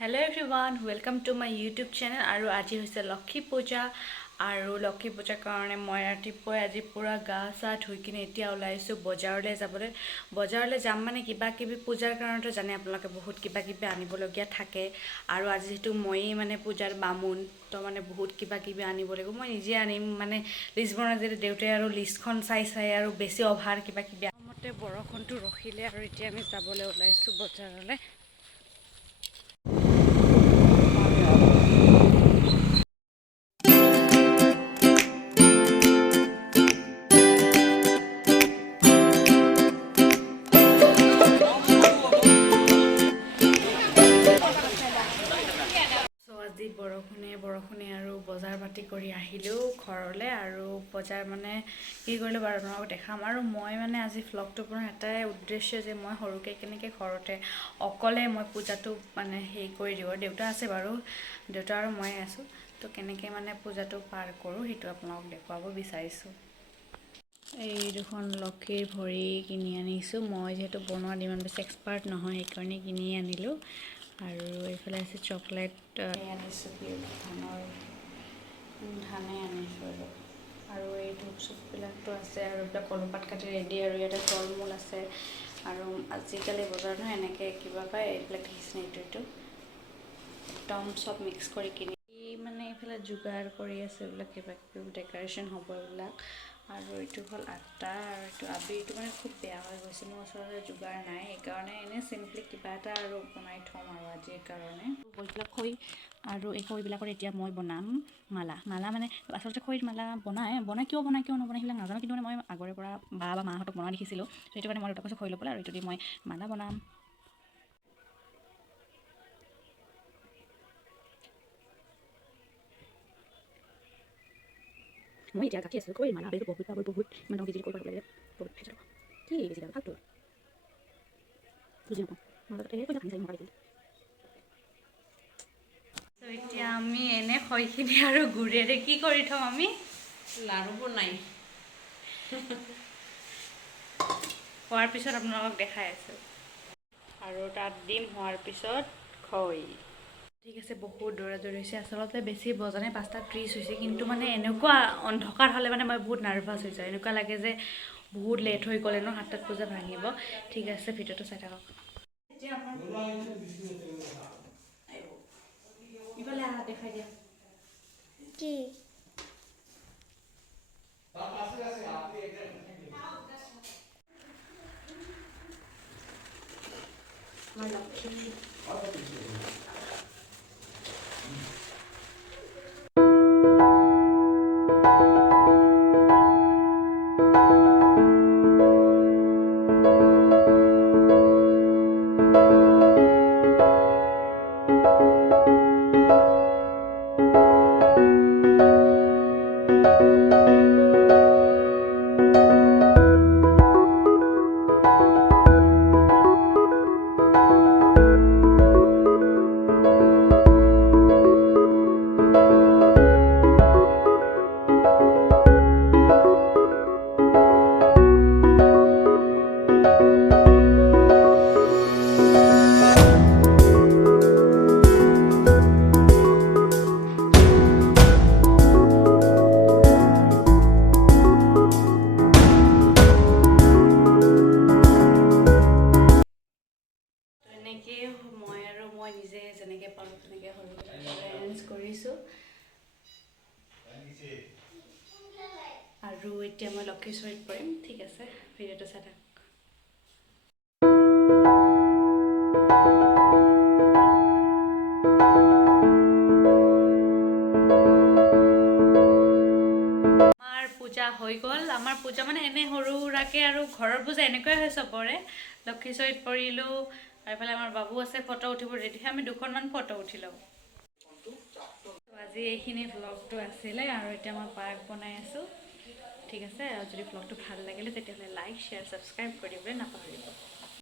Hello everyone, welcome to my YouTube channel. আৰু আজি হৈছে লক্ষী পূজা আৰু লক্ষী পূজাৰ কাৰণে মই ৰাতিপুৱাই আজি পুৰা গা চা ধুই কিনে এতিয়া ওলাইছো বজাৰলৈ যাবলৈ। বজাৰলৈ যাম মানে কিবা কিবি পূজাৰ কাৰণেতো জানে আপোনালোকে বহুত কিবা কিবি আনিবলগীয়া থাকে আৰু আজি যেটো মই মানে পূজাৰ বামুণ তো মানে বহুত কিবা কিবি আনিব লাগিব। মই নিজে আনিম মানে লিষ্ট বনাই দিলে দেউতাই আৰু লিষ্টখন চাই আৰু বেছি অভাৰ কিবা কিবি মতে বৰষুণটো ৰখিলে আৰু এতিয়া আমি যাবলৈ ওলাইছো বজাৰলৈ। আজি বৰষুণে আৰু বজাৰ পাতি কৰি আহিলোঁ ঘৰলৈ আৰু বজাৰ মানে কি কৰিলোঁ বাৰু আপোনালোকক দেখাম। আৰু মই মানে আজি ভ্লগটো বনোৱাৰ এটাই উদ্দেশ্য যে মই সৰুকৈ কেনেকৈ ঘৰতে অকলে মই পূজাটো মানে হেৰি কৰি দিওঁ। দেউতা আছে বাৰু, দেউতা আৰু মই আছোঁ, তো কেনেকৈ মানে পূজাটো পাৰ কৰোঁ সেইটো আপোনালোকক দেখুৱাব বিচাৰিছোঁ। এই দুখন লক্ষীৰ ভৰি কিনি আনিছোঁ। মই যিহেতু বনোৱাত ইমান বেছি এক্সপাৰ্ট নহয় সেইকাৰণে কিনি আনিলোঁ। আৰু এইফালে আছে চকলেট আনিছোঁ, ধানে আনিছোঁ আৰু এই ধূপ চুপবিলাকতো আছে আৰু এইবিলাক কলপাত কাটি ৰেডি। আৰু ইয়াতে ফল মূল আছে আৰু আজিকালি বজাৰত নহয় এনেকৈ কিবা পায় এইবিলাক দেখিছেনে, এইটো একদম চব মিক্স কৰি কিনি মানে এইফালে যোগাৰ কৰি আছে এইবিলাক কিবা কিবি ডেক'ৰেশ্যন হ'ব এইবিলাক। আৰু এইটো হ'ল আটা আৰু এইটো আবিৰটো মানে খুব বেয়া হৈ গৈছে, মোৰ ওচৰতে যোগাৰ নাই সেইকাৰণে এনেই চিম্পলি কিবা এটা আৰু বনাই থ'ম আৰু আজিৰ কাৰণে। বৈবিলাক খৰি আৰু এই খৰিবিলাকৰ এতিয়া মই বনাম মালা মানে আচলতে খৰিত মালা বনাই কিয় নবনাই সেইবিলাক নাজানো, কিন্তু মানে মই আগৰে পৰা বা মাহঁতক বনোৱা দেখিছিলোঁ, সেইটো কাৰণে মই দেউতাক কৈছোঁ খৰি ল'বলৈ আৰু এইটো দি মই মালা বনাম। মই এতিয়া গাঁঠি আছিলোঁ খৰি মালা আবেলি বহুত মানে বিজুলী কৰিব লাগে বহুত ভেজাল কি বেছি ভাল ভাগটো বুজি নাপাওঁ এতিয়া আমি এনে খৰিখিনি আৰু গুৰেৰে কি কৰি থওঁ, আমি লাড়ু বনাই হোৱাৰ পিছত আপোনালোকক দেখাই আছোঁ আৰু তাত দিম হোৱাৰ পিছত খৰি। ঠিক আছে, বহুত দৌৰা হৈছে, আচলতে বেছি বজা নাই, 5:30 হৈছে, কিন্তু মানে এনেকুৱা অন্ধকাৰ হ'লে মানে মই বহুত নাৰ্ভাছ হৈ যাওঁ, এনেকুৱা লাগে যে বহুত লেট হৈ গ'লে ন, 7টাত পূজা ভাঙিব। ঠিক আছে, ভিডিঅ'টো চাই থাকক। দেখাই দিয়া কি লক্ষ্মী মই নিজে যেনেকৈ পাৰোঁ তেনেকৈ সৰু এৰেঞ্জ কৰিছোঁ। আৰু এতিয়া মই লক্ষীশ্বৰীত কৰিম। ঠিক আছে, ভিডিঅ'টো চাই থাকক। পূজা হৈ গ'ল, আমাৰ পূজা মানে এনে সৰু সুৰাকৈ আৰু ঘৰৰ পূজা এনেকুৱাই হয় চবৰে। লক্ষীশ্বৰীত পৰিলোঁ আৰু এইফালে আমাৰ বাবু আছে, ফটো উঠিব ৰেডি, আমি দুখনমান ফটো উঠি লওঁ। আজি এইখিনি ভ্লগটো আছিলে আৰু এতিয়া মই পাৰ্ক বনাই আছোঁ। ঠিক আছে, আৰু যদি ভ্লগটো ভাল লাগিলে তেতিয়াহ'লে লাইক, শ্বেয়াৰ, ছাবস্ক্ৰাইব কৰিবলৈ নাপাহৰিব।